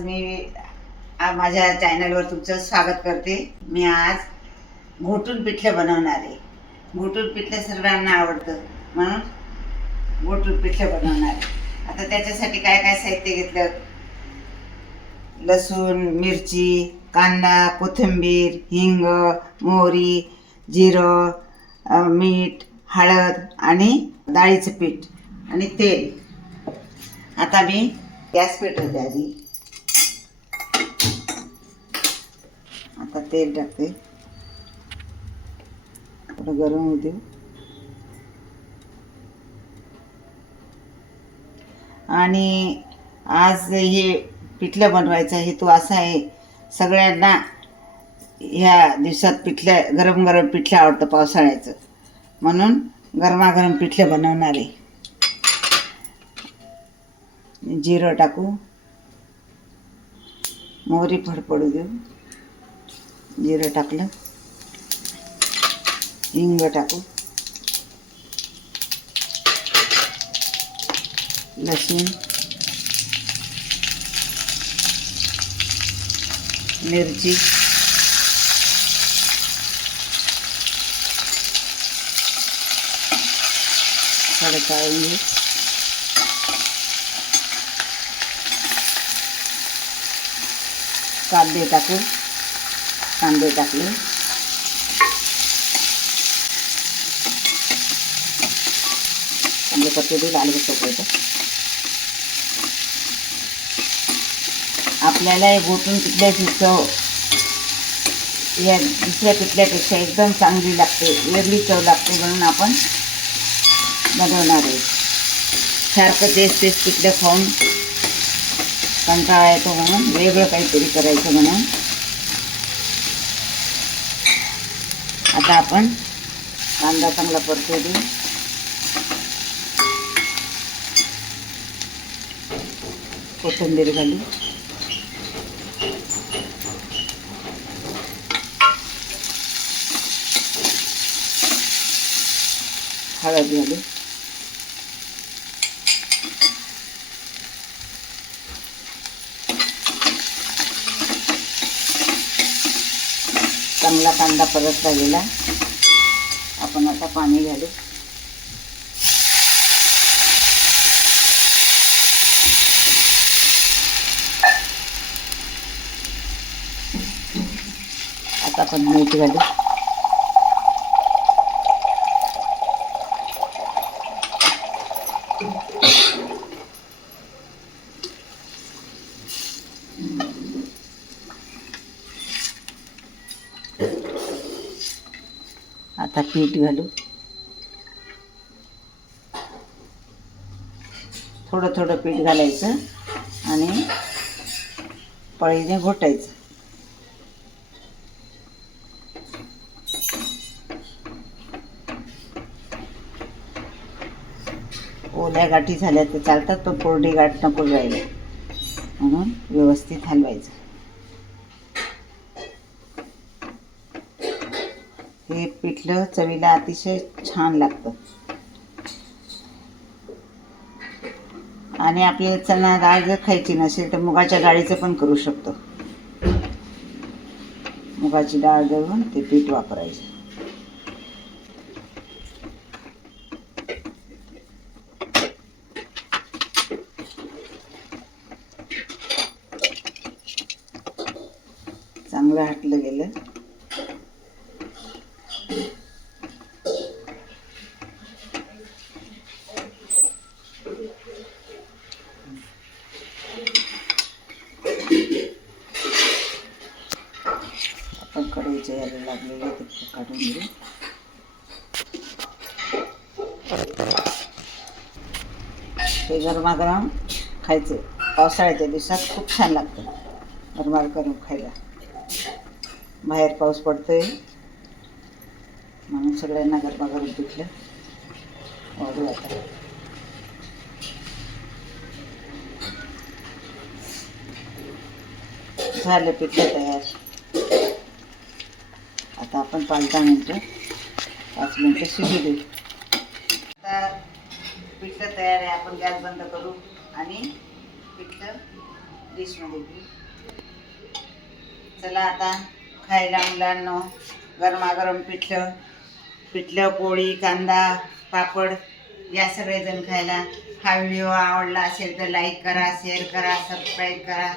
मी माझ्या चॅनलवर तुमचं स्वागत करते। मी आज घोटून पिठलं बनवणार आहे। घोटून पिठलं सर्वांना आवडतं म्हणून घोटून पिठलं बनवणार आहे। आता त्याच्यासाठी काय काय साहित्य घेतलं, लसूण, मिरची, कांदा, कोथिंबीर, हिंग, मोहरी, जिरं, मीठ, हळद आणि डाळीचं पीठ आणि तेल। आता मी गॅस पेटवते आधी। आता तेल टाकते, थोडं गरम होऊ दे। आणि आज हे पिठलं बनवायचा हेतू असा आहे, सगळ्यांना ह्या दिवसात पिठलं गरम गरम पिठलं आवडतं पावसाळ्याचं, म्हणून गरमागरम पिठलं बनवणार आहे। जिरं टाकू, मोहरी फडफडू देऊ, जिरं टाकलं, हिंग टाकू, लसूण, मिरची, थोडं चाळून घेऊ, कांदे टाकू, कांदे टाकले, कांदे कच्चे दूध आलं सोपायचं। आपल्याला घोटून पिठल्याची चव या दुसऱ्या पिठल्यापेक्षा एकदम चांगली लागते, वेगळी चव लागते, म्हणून आपण बनवणार आहे। सारखं तेच तेच पिठलं खाऊन कंटाळा येतो, म्हणून वेगळं काहीतरी करायचं म्हणून आता आपण कांदा चांगला परतू देऊ, कोथिंबीर घालू, हळद घालू, चांगला कांदा परतला गेला, आपण आता पाणी घालू। आता आपण मीठ घालू, आता पीठ घालू, थोडं थोडं पीठ घालायचं आणि पळीने घोटायचं। ओल्या गाठी झाल्या तर चालतात, पण कोरडी गाठ नको राहिली, म्हणून व्यवस्थित हलवायचं। हे पिठलं चवीला अतिशय छान लागतं। आणि आपल्याला चणा डाळ जर खायची नसेल तर मुगाच्या डाळीचं पण करू शकतो। मुगाची डाळ दळून ते पीठ वापरायचं। चांगलं हटलं गेलं, आपण कढईच्या यायला लागलेलं ते काढून घेऊ। हे गरमागरम खायचं, पावसाळ्याच्या दिवसात खूप छान लागतं गरमागरम खायला। बाहेर पाऊस पडतोय म्हणून सगळ्यांना गरमागरम पिठलं वाढू। आता झालं पिठलं तयार। आता आपण 5 मिनटं शिजू देऊ। आता पिठलं तयार आहे, आपण गॅस बंद करू आणि पिठलं डिशमध्ये घेऊ. चला आता खायला मुलांना गरमागरम पिठलं पिठलं पोळी कांदा पापड या सगळेजण खायला. हा व्हिडिओ आवडला असेल तर लाईक करा, शेअर करा, सबस्क्राईब करा.